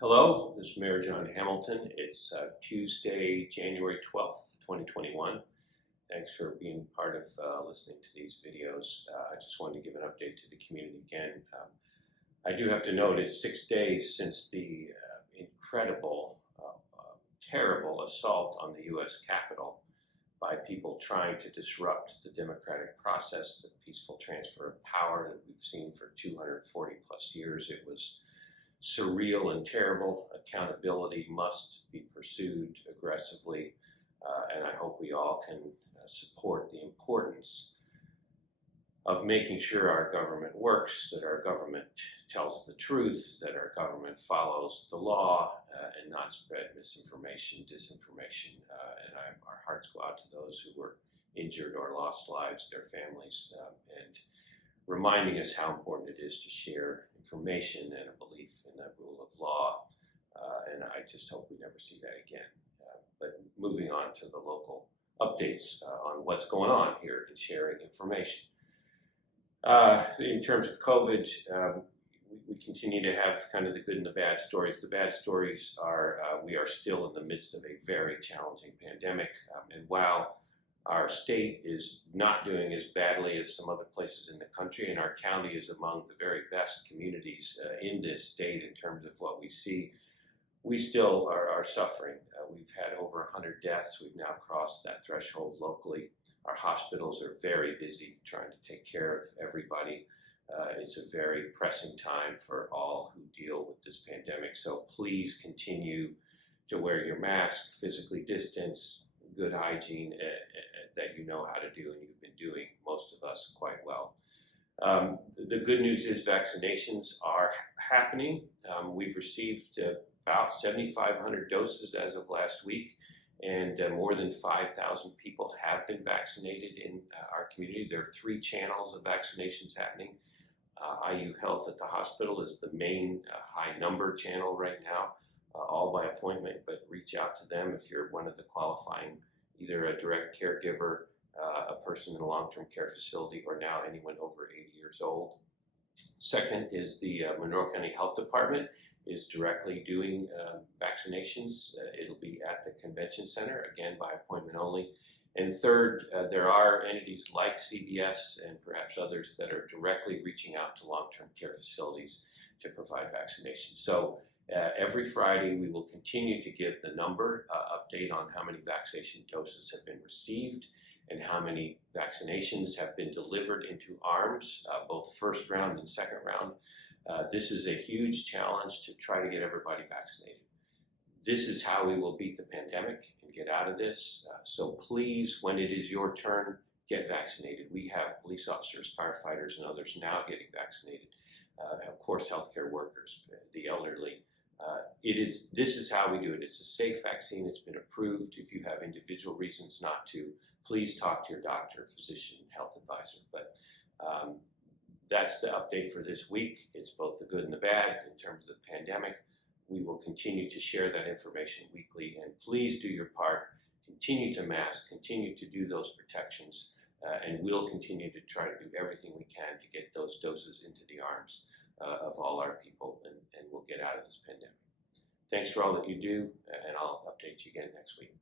Hello, this is Mayor John Hamilton. It's Tuesday, January 12th, 2021. Thanks for being part of listening to these videos. I just wanted to give an update to the community again. I do have to note it's 6 days since the incredible, terrible assault on the U.S. Capitol by people trying to disrupt the democratic process, the peaceful transfer of power that we've seen for 240 plus years. It was surreal and terrible. Accountability must be pursued aggressively, and I hope we all can support the importance of making sure our government works, that our government tells the truth, that our government follows the law, and not spread misinformation, disinformation. Our hearts go out to those who were injured or lost lives, their families, and reminding us how important it is to share information and a belief in the rule of law. And I just hope we never see that again. But moving on to the local updates on what's going on here in sharing information. In terms of COVID, we continue to have kind of the good and the bad stories. The bad stories are we are still in the midst of a very challenging pandemic. And while our state is not doing as badly as some other places in the country, and our county is among the very best communities in this state in terms of what we see, we still are suffering. We've had over 100 deaths. We've now crossed that threshold locally. Our hospitals are very busy trying to take care of everybody. It's a very pressing time for all who deal with this pandemic. So please continue to wear your mask, physically distance, good hygiene that you know how to do and you've been doing, most of us, quite well. The good news is vaccinations are happening. We've received about 7,500 doses as of last week, and more than 5,000 people have been vaccinated in our community. There are 3 channels of vaccinations happening. IU Health at the hospital is the main high number channel right now, all by appointment, but reach out to them if you're one of the qualifying, either a direct caregiver, a person in a long-term care facility, or now anyone over 80 years old. Second is the Monroe County Health Department is directly doing vaccinations. It'll be at the convention center, again by appointment only. And third, there are entities like CVS and perhaps others that are directly reaching out to long-term care facilities to provide vaccinations. So every Friday we will continue to give the number update on how many vaccination doses have been received and how many vaccinations have been delivered into arms, both first round and second round. This is a huge challenge to try to get everybody vaccinated. This is how we will beat the pandemic and get out of this. So please, when it is your turn, get vaccinated. We have police officers, firefighters, and others now getting vaccinated. Of course, healthcare workers, the elderly. This is how we do it. It's a safe vaccine. It's been approved. If you have individual reasons not to, please talk to your doctor, physician, health advisor. But that's the update for this week. It's both the good and the bad in terms of the pandemic. We will continue to share that information weekly, and please do your part. Continue to mask, continue to do those protections, and we'll continue to try to do everything we can to get those doses into the arms of all our people, and we'll get out of this pandemic. Thanks for all that you do, and I'll update you again next week.